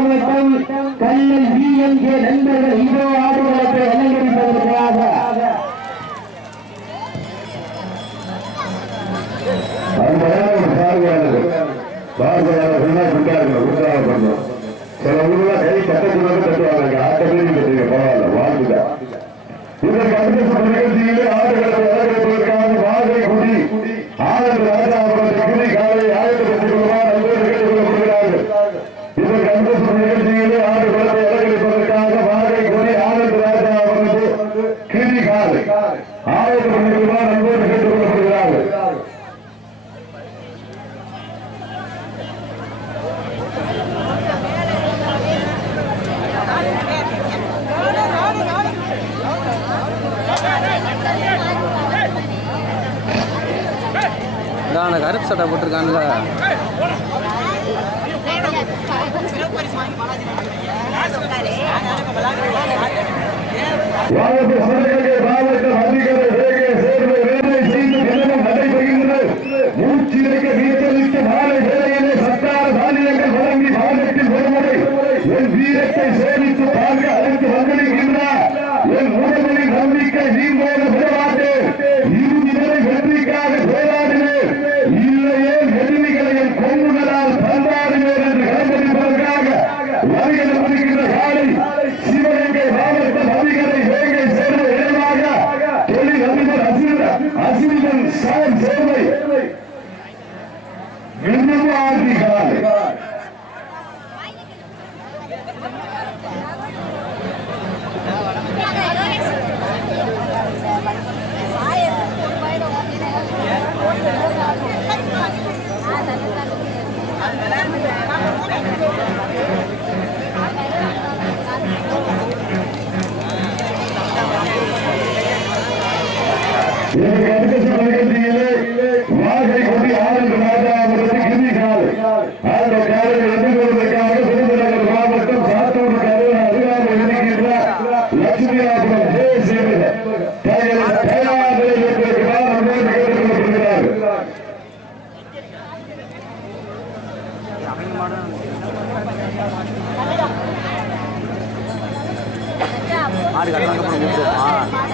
மாவட்டம் கல்லல் VMK நண்பர்கள் இதோ ஆடுகளத்தை அலங்கரிப்பதற்காக சில ஊர்ல கை கட்டத்துடன் கட்டுவாங்க ஆட்டமே கட்டுங்க பரவாயில்ல வாழ்ந்துட்டா இதற்கு அடுத்த நிகழ்ச்சியிலே ஆடுகளை வளர்ப்பதற்காக வாகை குடி ஆனந்த் ராஜா அவர்களுடைய குடி காலை ஆயத்தப்பட்டுக் கொள்வார் நண்பர்கள் கேட்டுக் கொள்ளப்படுகிறார்கள். இதற்கு அடுத்த நிகழ்ச்சியிலே ஆடுகளை வளர்ப்பதற்காக வாகை குடி ஆனந்த் ராஜா அவர்களுடைய கிரி காலை ஆயத்தப்பட்டுக் கொள்வார் நண்பர்கள் கேட்டுக் கொள்ளப்படுகிறார்கள். கருப்பு சட்டை போட்டிருக்காங்க. மூச்சிருக்க வீட்டளித்த மாலை வேலையிலே சத்தார தானியங்கள் வழங்கி மாநிலத்தில் ஒருமுறை என் வீரத்தை சேமித்து பார்க்க அழைத்து வந்திருக்கின்றார். என் உடலின் நம்பிக்கை நீங்கோடு விடமாட்டேன். இறுதி வரை வெற்றிக்காக போராடினேன். இல்லையே எதிரிகளை என் கொம்புகளால் பந்தாடுவேன் என்று கலந்தளிப்பதற்காக வருகை வருகின்ற காலை சிவகங்கை மாவட்டம் அதிகாரை வேங்கை சேர்ந்த இடமாக தொழில் அதிபர் அசிவன் சார் சேர்வை ஆட்சி காலை இதற்கு அடுத்த நிகழ்ச்சியிலே வாகை கொண்டு ஆனந்த் ராஜா அவர்களுக்கு கிரி காலை அந்த காலையில் வெற்றி பெறுவதற்காக விருதுநகர் மாவட்டம் சாத்தூர் கருவூர் அருகாமையில் இருக்கின்ற லட்சுமியாபுரம் ஜெயசேகர் தயாரிகளை ஏற்றிருக்கிறார். அன்போடு கேட்டுக் கொள்ளப்படுகிறார்கள். ஆடு கட்டணம்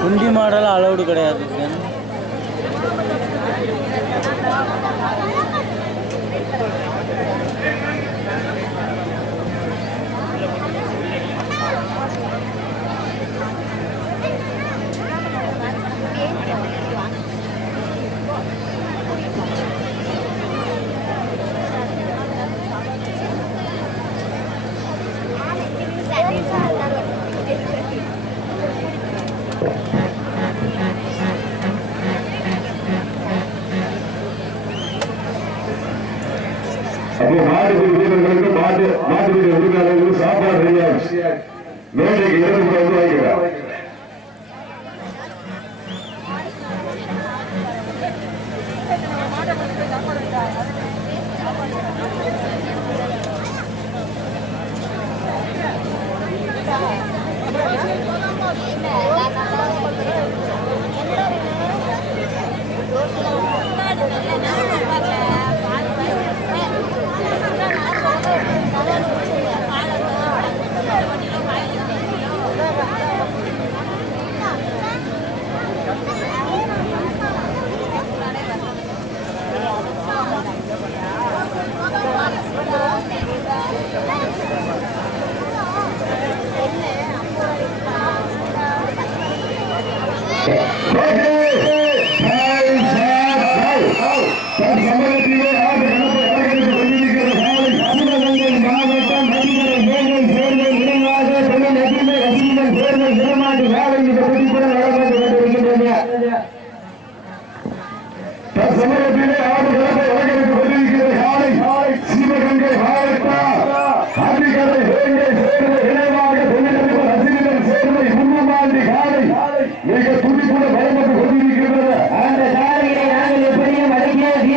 குண்டி மாடல் அலௌடு கிடையாது. அப்போ மாடுபிடி வீரர்களுக்கு மாட்டுப்பிடி உரிமையாளர்களுக்கு சாப்பாடு ரெடியாச்சு. மேடைக்கு இரவு வந்து வாங்கிக்கிறார். மிக துடிப்புடன் பயன்பட்டு கொண்டிருக்கிறது. அந்த காலையை நாங்கள் எப்படியும் அடக்கிய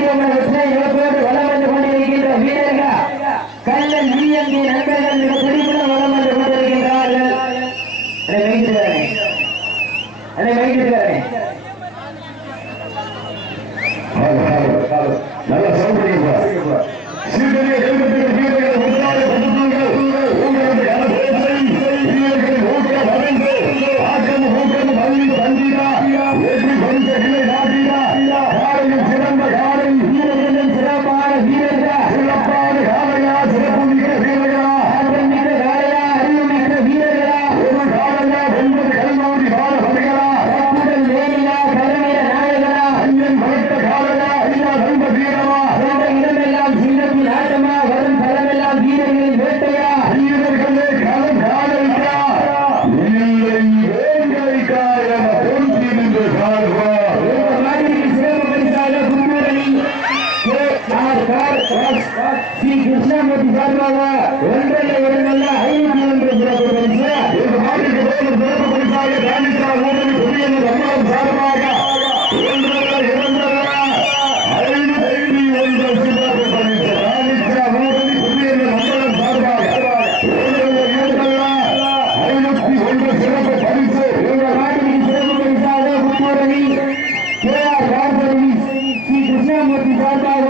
KR car service Shri Krishnamurthy சார்பாக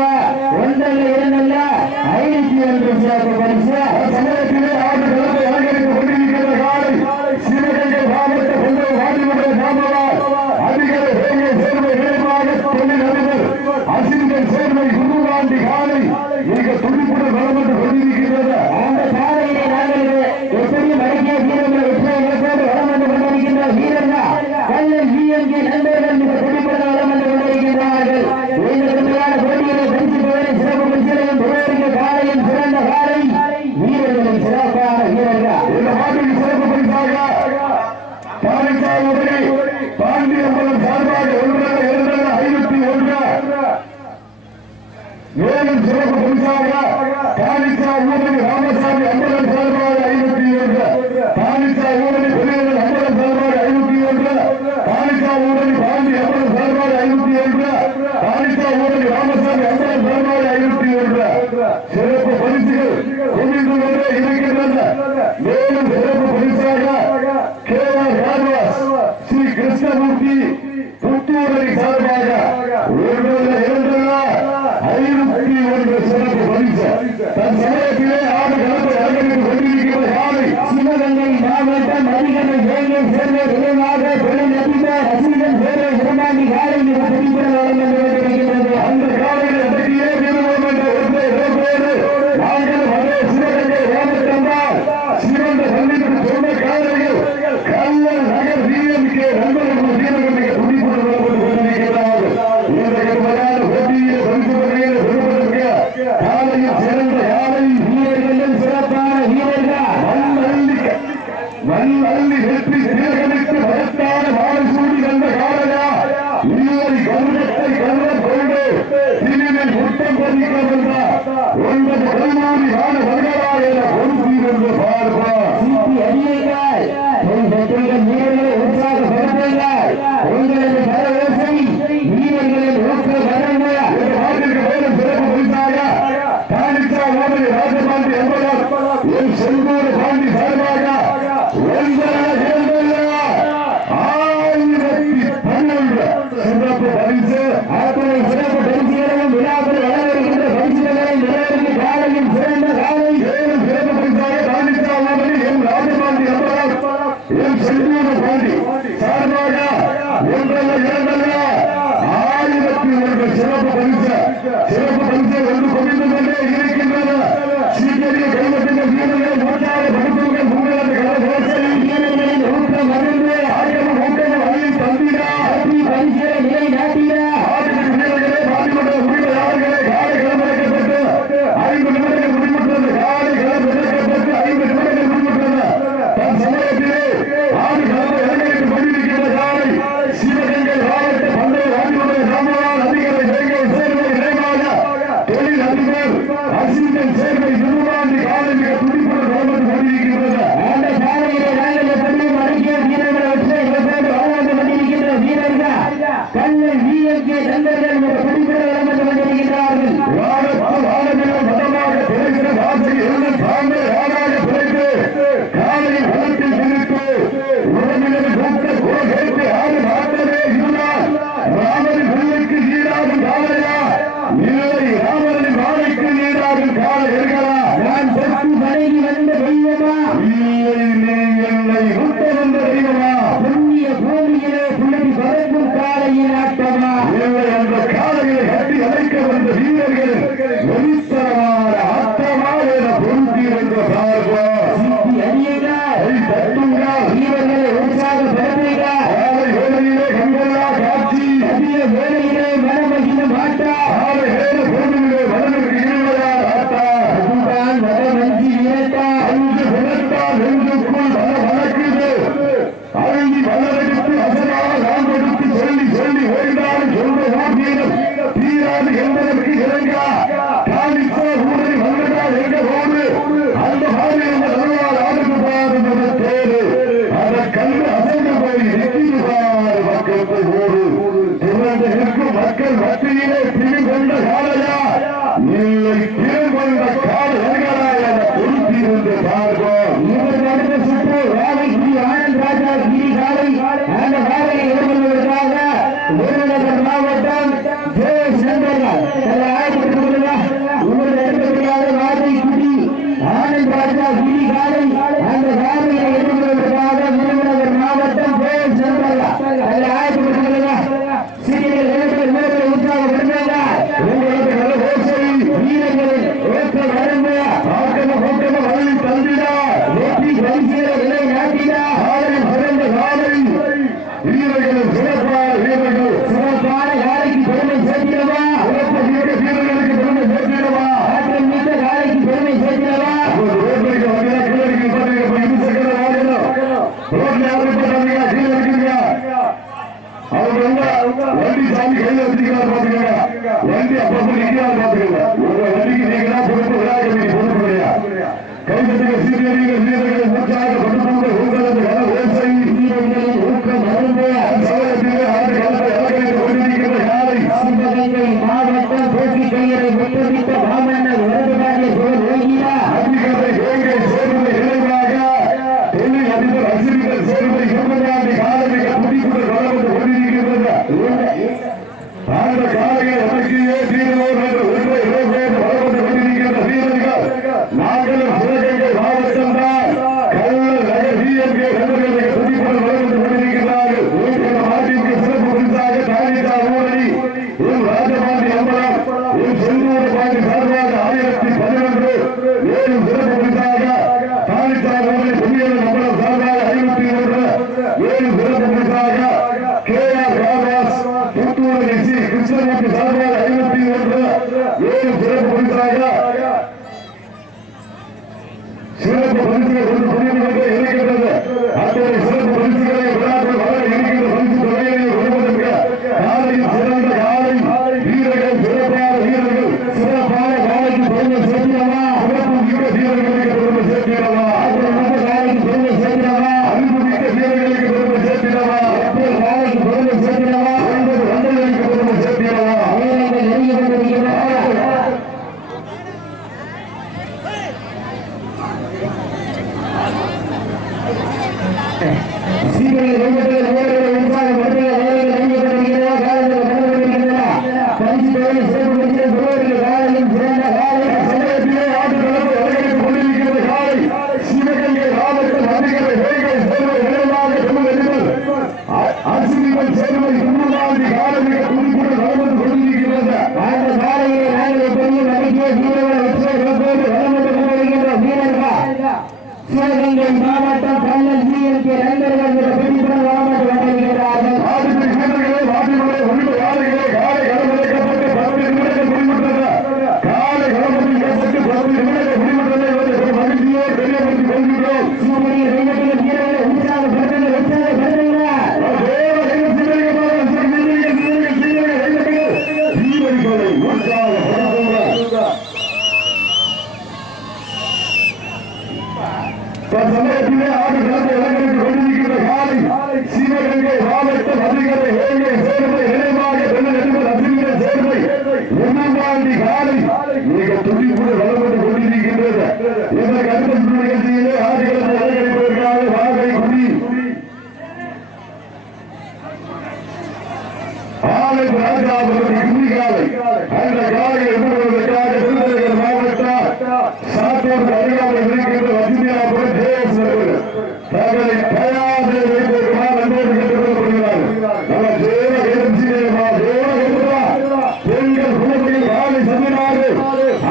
ஒன்றல்ல இரண்டல்ல 501 சிறப்பு பரிசு. சமயத்திலே ஆண்டு களத்தை அலங்கரித்துக் கொண்டிருக்கிற காலை சிவகங்கை மாவட்ட பொங்கல் வாடிமுறை நாமவால் அதிகார வேலை சேர்மை விரைவாக தொழில் அதிபர் அசிங்கன் சேர்மை குருவாண்டி காலை மிக துடிப்புடன் வளமட்டு கொண்டிருக்கிறது. அந்த சாலையிலே நாங்கள் எப்படியும் அடக்கிய வீரர்கள் வெற்றியை இழப்போடு வளம் வந்து கொண்டிருக்கின்ற வீரர்கள் கல்லல் VMK நண்பர்கள் மிக துடிப்புடன் வளம் வந்து கொண்டிருக்கின்றார்கள். இந்த கடுமையான போட்டியிலே பரிசு பெறுவதை சிறப்பு பரிசீலனையும் பெறுவதற்கு காலையும் சிறந்த காலை வீரர்களின் சிறப்பான வீரர்கள். இந்த மாட்டிற்கு சிறப்பு பரிசாக பாண்டிச்சாவுடைய பாண்டியம்பலம் சார்பாக 501 மேலும் சிறப்பு பரிசாக பாண்டிச்சா ஊரணி ராமசாமி அம்பலம் சார்பாக 501 பாண்டிச்சா ஊரணி பெரியவர்கள் அம்பலம் சார்பாக 501 பாண்டிச்சா ஊரணி பாண்டி அம்பலம் சார்பாக 501 பாண்டிச்சா ஊரணி ராமசாமி அம்பலம் சார்பாக 501 சிறப்பு பரிசுகள் குவிந்து கொண்டே இருக்கின்றன. மேலும் சிறப்பு பரிசாக KR ராஜாஸ் ஸ்ரீ கிருஷ்ணமூர்த்தி புத்தூரணி சார்பாக 501 சிறப்பு பரிசு. தன் சமயத்திலே ஆடு களத்தை அலங்கரித்துக் கொண்டிருக்கிற காலை சிவகங்கை மாவட்டம் அதிகரை வேங்கை சேர்ந்த விரைவாக தொழில் அதிபர் ரசிகன் சேர்ந்த சிவகாண்டி காலை மிக துடிப்புடன் வளம் வந்து கொண்டிருக்கின்றது. அந்த காலையில் அடக்கியே நிறுவனம் என்ற ஒன்றை இழப்போடு நாங்கள் அதே சிவகங்கை மாவட்டம்தான் சிறந்த சந்திப்பு சொன்ன காலையில் கல்லல் நகர் VMK நண்பர்கள் வீரர்கள் மிக துடிப்புடன் வளம் கொண்டிருக்கிறார்கள். இந்த கடுமையான போட்டியில் பரிசு பட்டியலை பெறுவதற்கு காலையில் சிறந்த யாரை வீரர்களும் சிறப்பான வீரர்கள் மண்ணள்ளி வெற்றி சீர்கணித்து பலத்தான வாழை சூடி வந்த காலையா இல்லை கருடத்தை கருடம் கொண்டு பிரிவில் முட்டம் பதிக்க வந்த 9 கல்லூரி வாழ வருகிறா என பொறுப்பி என்று பார்ப்பா சீட்டி அடியுங்கள் வீரர்களை உற்சாகப்படுத்துங்கள். உங்களது கரவேசை வீரர்களின் ஊக்க வரங்கள் நாட்டிற்கு மேலும் சிறப்பு பரிசாக பாண்டிச்சா ஊரணி ராஜபாண்டி என்பதால் என் செங்கோடு பாண்டி சார்பாக 1012 சிறப்பு பரிசு. அத்தனை சிறப்பு பரிசுகளையும் விழாக்கள் வழங்குகின்ற பரிசுகளை நிறைவேற்றி காலையும் சிறந்த காலை மேலும் சிறப்பு பரிசாக பாண்டிச்சா ஊரணி என் ராஜபாண்டி என்பதால் என் செங்கோடு பாண்டி சார்பாக 1001 சிறப்பு பரிசு. சிறப்பு பரிசு ஒன்று கொண்டு கொண்டே இருக்கின்றது. சீக்கிரிய கைவற்றின வீரர்களை மூன்றாவது படுத்துவர்கள் முன்னேற்ற கலசை வீரர்களின் ஊக்கம் மறந்து ஆயிரம் ஊக்கம் வழியில் தந்திடா பரிசுகளை நிலை நாட்டினார். ஆதிக்க வீரர்களே பாதிமன்ற உரிமையாளர்களே காலை களமிறக்கப்பட்டு 5 நிமிடங்கள் முடிவுற்றது. காலை களம் இறக்கப்பட்டு 5 நிமிடங்கள் முடிவுற்றது. தன் சமயத்திலே ஆடு களத்தை அலங்கரித்துக் கொண்டிருக்கின்ற காலை சிவகங்கை மாவட்ட பந்தய வாடிமுறை ராமவால் அதிகாரை வேங்கை சேர்வை விரைவாக தொழில் அதிபர் அசிங்கன் சேர்வை குருவாண்டி காலை மிக துடிப்புடன் வளர்ந்து கொண்டிருக்கின்றது. அந்த சாலையிலே நாங்கள் எப்படியும் அடக்கிய வீரர்களை வெற்றியை இழப்போடு வளம் வந்து கொண்டிருக்கின்ற வீரர்கள் கல்லல் VMK நண்பர்கள் மிக துடிப்புடன் வளம் வந்து கொண்டிருக்கின்றார்கள். வானத்து வானவிலும் பதமாக பிழைக்கிற வாசை எல்லாம் தாமே ஆளாக பிழைத்து காலையில் பலத்தில் பிரித்து உடம்பினர் கூட்ட குரல் கேட்டு ஆடு மாற்றமே இருந்தால் ராமரின் பிள்ளைக்கு ஈடாகும் காலையா இல்லை ராமரின் வாழைக்கு ஈடாகும் காலை இருக்கிறா நான் பெற்று வணங்கி வந்த தெய்வமா இல்லை நீ என்னை விட்டு வந்த தெய்வமா புண்ணிய பூமியிலே புள்ளி பறக்கும் காலையின் ஆட்டமா இல்லை அந்த காலையை கட்டி அழைக்க வந்த வீரர்கள் வெளித்தரமான ஆட்டமா என பொருத்தி என்ற பார்ப்போம் சீட்டி அடியுங்கள் தட்டுங்கள் வீரர்களை உற்சாகப்படுத்துங்கள். காலை வேளையிலே கண்கொள்ளா காட்சி அதிக வேலையிலே மனமகிழ மாட்டார். காலை வேலை பொருளிலே மனதிற்கு இருவதா ஆட்டா அதுதான் வடமஞ்சி வீரத்தார். அஞ்சு விளத்தால் நெஞ்சுக்குள் பல வழக்குது அழுகி வளரெடுத்து அசனாக நான் கொடுத்து சொல்லி சொல்லி ஓய்ந்தாலும் சொல்ற ஊர்வீரம் தீராது என்பதற்கு இறங்கா காணிச்சா ஊரை வந்ததா எங்க போது அந்த மாதிரி அந்த நல்வாள் ஆடுக்கு பாருந்தது தேரு அதை கண்டு அசைந்து போய் நிற்கிறது பாரு மக்களுக்கு ஊரு திறந்து நிற்கும் மக்கள் மத்தியிலே பிரி கொண்ட காலையா இல்லை பிரி கொண்ட கால வருகிறா என பொறுத்திருந்து பார்ப்போம். இவர் நடந்த சுற்று வேலை ஸ்ரீ ஆனந்த் ராஜா கிரி காலை அந்த வேலையை எதிர்கொள்வதற்காக ஜெயஸ் நண்பர்கள் உங்களுடைய எடுக்கக்கூடிய வார்த்தை குடி ஆனந்த் ராஜா கிரி காலை அந்த காலையை எதிர்கொள்வதற்காக விருதுநகர் மாவட்டம் ஜெயஸ் நண்பர்கள் அதில் ஆயத்தப்பட்டுள்ளதா சீரியர்கள் வீரர்களை உற்சாகப்படுத்துங்க வீரர்களின் ஏற்ற வரம்பு ஆக்கம வழி தந்திடா வெற்றி பரிசீல விலை நாட்டிடா ஆலயம் சிறந்த காலை வீரர்களும் சிறப்பான காலைக்கு பெருமை சேர்க்கிறவா வீரர்களுக்கு பெருமை சேர்க்கிறவா ஆற்றம் மிக்க காலைக்கு பெருமை சேர்க்கிறவா வண்டி சாமி கையில வச்சிருக்கிறார் பாத்துக்கோங்க. வண்டி அப்பப்ப நிக்கிறார் பாத்துக்கோங்க. உங்க வண்டிக்கு நீங்களா பொறுப்பு விளையாட்டு பொறுப்பு கிடையாது. கைதட்டுங்க சீரியர்கள் வீரர்கள் மூச்சாக பட்டுக்கொண்டு ஊக்கத்தை கல ஓசை வீரர்களின் ஊக்கம் அரும்பு சமயத்திலே ஆண்டு காலத்தை அலங்கரித்து கொண்டிருக்கிற யாரை சிவகங்கை மாவட்டம் போட்டி கையரை முத்தமிட்ட மாமன்னர் வரதுபாடிய புகழ் ஓகியா அதிகாரை வேங்கை சேர்ந்த இளைஞராக தொழில் அதிபர் அசிரிகள் சேர்ந்த இருபதாண்டு காலமிக துடிப்புடன் வளர்ந்து கொண்டிருக்கிறது. அந்த காலையில் அமைக்கியே தீர்வோர் என்று ஒன்றை இளைஞர் வளர்ந்து கொண்டிருக்கின்ற வீரர்கள் நாங்களும் சிவகங்கை மாவட்டம் தான் கல்லர் நகர் டிஎம்கே நண்பர்களுக்கு துடிப்புடன் வளர்ந்து கொண்டிருக்கிறார்கள். இந்த நாட்டிற்கு சிறப்பு பரிசாக தானிதா ஊரணி ராஜபாண்டி அம்பலம் செந்தூர் பாண்டி சார்பாக 1011 மேலும் சிறப்பு பரிசாக தானிதா ஊரணி பொன்னியல் அம்பலம் சார்பாக 501 மேலும் சிறப்பு பரிசாக KR ராதாஸ் புத்தூர் எஸ்சி கிருஷ்ணமூர்த்தி சார்பாக 51 மேலும் சிறப்பு பரிசாக சிறப்பு பரிசுகள் ஒன்று புரிந்து இருக்கிறது. அத்தகைய சிறப்பு பரிசுகளை விழாக்கள் வர இருக்கிற பரிசு தொகையை கொடுப்பதற்கு காலையில் சிறந்த காலை வீரர்கள் சிறப்பான வீரர்கள் சிறப்பான காலைக்கு பெருமை சேர்க்கிறவா சிறப்பு மிக்க வீரர்களுக்கு பெருமை சேர்க்கிறவா காலைக்கு பெருமை சேர்க்கிறவா அறிவு மிக்க வீரர்களுக்கு பெருமை சேர்க்கிறவா காலைக்கு பெருமை சேர்க்கிறவா வந்தர்களுக்கு பெருமை சேர்க்கிறவா வீரர்கள் நெருங்கி கொண்டிருக்கிறார்கள். சீக்கிரம் வெங்கடேஷ் வீரர்களை உற்சாகப்படுத்துங்க. வீரர்கள் நெருங்கி கொண்டிருக்கிறதா காலத்தில் நடந்து கொண்டிருக்கிறதா பரிசு தொகையை சிறப்பு பரிசு பெறுவதற்கு காலையும் சிறந்த காலை சமயத்திலே ஆட்டுக்களத்தை அலங்கரித்துக் கொண்டிருக்கிறது காலை சிவகங்கை மாவட்டம் அதிகாரி வேங்கை சேர்வை நிலையமாக தமிழர்கள் அசிரிகள் சேர்வை 3 காலமிக துடிப்புடன் வளர்ந்து கொண்டிருக்கிறது. அந்த காலையை நாங்கள் எப்படியும் அடக்கிய வீரர்களை உற்சாகத்தோடு வளம் வந்து கொண்டிருக்கின்ற வீரர்கள் சிவகங்கை மாவட்டம் கல்லல் ஜிஎல்கே நண்பர்கள் என்ற பெருமையுடன் வளம் வந்து கொண்டிருக்கிறார்கள். ஆதித்த வீரர்களே வாட்டிகளை ஒன்று யாருகளே காலை களமளிக்கப்பட்டு 10 நிமிடங்கள் முடிவுற்றது. காலை களமளிக்கப்பட்டு 10 நிமிடங்கள் முடிவுற்றதை ஒரு மகிழ்ச்சியோடு தெரியப்படுத்திக் கொள்கிறோம். சீக்கிரம் வெங்கடேஷ் வீரர்களை உற்சாகப்படுத்துங்கள் உற்சாகப்படுத்துகிறார். வீரர்களை உற்சாகப்படுத்துகிறார். சமயத்திலே ஆடு களத்தை அலங்கரித்துக் கொண்டிருக்கின்ற காலை சிவகங்கை மாவட்டம் அதிகாரி வேங்கை சேர்வை நிலையமாக தமிழர்கள் அசிரிகள் சேர்வை 1 காலை மிக துடிப்புடன் வளர்ந்து கொண்டிருக்கின்றது. இதற்கு அடுத்த நிகழ்ச்சியிலே ஆடு களத்தை அலங்கரிப்பதற்காக வாகை குடி ஆலய ராஜாபுரம் குடிகாலை அந்த காலையை எதிர்கொள்வதற்காக விருதுநகர் மாவட்டம் சாத்தூர் அதிகாரி இருக்கின்ற லட்சுமியாபுரம் ஜெயஸ் தங்களை தயார் வைப்பதற்காக நண்பர்கள் கேட்டுக் கொள்ளப்படுகிறார்கள். நம்ம தேவ எதிர்ச்சியமா பெண்கள் குழந்தைகள் வாழை சந்தினாரு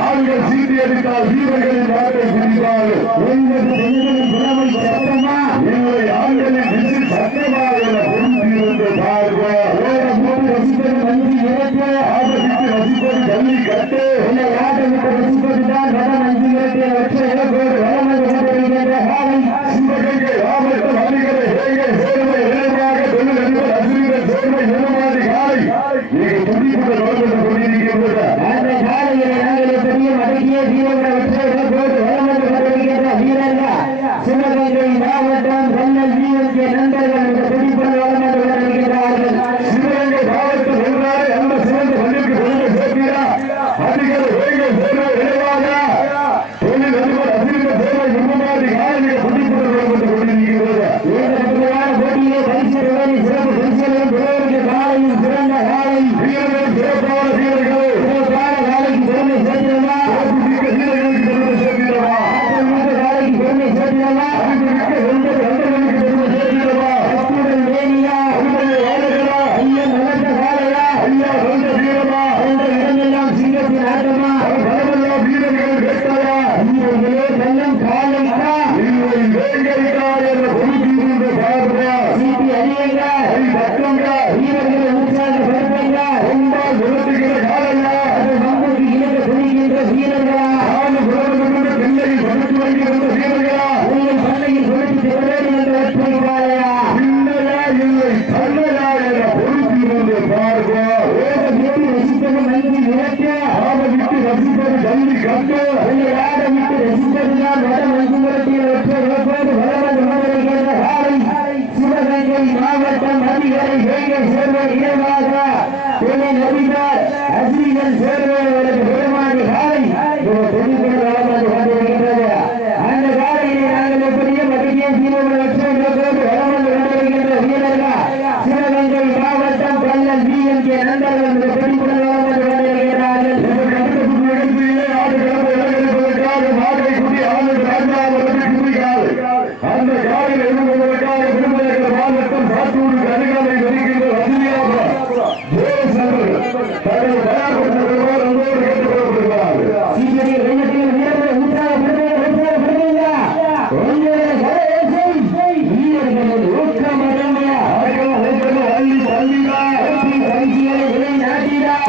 ஆண்கள் சீட்டி அடித்தால் வீரர்களின் நாட்டை பிடிப்பார்கள். ஒன்பது பெண்களின் புலமை சத்தமா இல்லை ஆண்களின் விசி சட்டமா என பொருந்திருந்து பார்ப்போம். மூன்று ரசிப்பது நன்றி இறக்க ஆபத்திற்கு ரசிப்பது கல்வி கட்டு இல்லை ஆட்டமிட்டு ரசிப்பதுதான் வடம் அஞ்சு இறக்கிய வெற்ற இலக்கோடு வளம் வந்து கொண்டிருக்கின்ற காலை சிவகங்கை மாவட்டம் அதிகாரி வேங்கை சேர்வை நிலையமாக தொழில் அதிபர் அசிரிகள் சேர்வை நிலமாதி காலை மிக துடிப்புடன் வளர்ந்து கொண்டிருக்கின்றது. அந்த காலையை நாங்கள் எப்படியும் அடக்கிய வீரர்கள் வெற்ற இலக்கோடு வளம் வந்து கொண்டிருக்கின்ற வீரர்கள் சிவகங்கை மாவட்டம் கல்லல் ஜிஎல்கே நண்பர்கள் என்ற துடிப்புடன் வளம் வந்து கொண்டிருக்கிறார்கள். சிவகங்கை மாவட்டம் என்றாலே அந்த சிறந்த பள்ளிக்கு பெருமை சேர்க்கிறா அதிகாரி வேங்கை சேர்வை நிலையமாக தொழில் அதிபர் அசிரிகள் சேர்வை நிலமாதி காலை மிக துடிப்புடன் வளர்ந்து கொண்டிருக்கிறது. போட்டியிலே பரிசு சிறப்பு பரிசுகளையும் பெறுவதற்கு காலையும் சிறந்த காலை வீரர்கள் சிறப்பு வீரர்கள் இந்த போட்டியுடன் வலம் வந்து கொண்டிருக்கிறார்கள். நிகழ்ச்சியிலே ஆடுகளத்தை இலங்கரிப்பதற்காக மாட்டை குடி ஆனந்த் ராஜா அவர்களுக்கு குறிக்காது அந்த காலில் எழுதுவதற்காக விரும்புகிற மாவட்டம் சாத்தூருக்கு அருகாமை வருகின்ற வசதியாக தங்களை தயார்படுத்துவதற்காக அன்போடு கேட்டுக் கொள்ளப்படுகிறார்கள். சீக்கிரம் வெள்ளத்தில் வீரர்களை உற்சாகப்படுத்துங்க. வீரர்கள் ஊக்கம் அடங்க அள்ளி பள்ளிதான் பரிசுகளை விலை நாட்டினார்.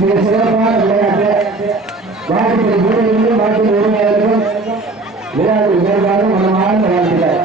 மிக சிறப்பான விளையாட்டு. மாட்டுக்கு வீரர்களும் மாட்டு உரிமையாளர்களும் விளையாட்டு சிறப்பாக மனமான வாழ்த்துக்கள்.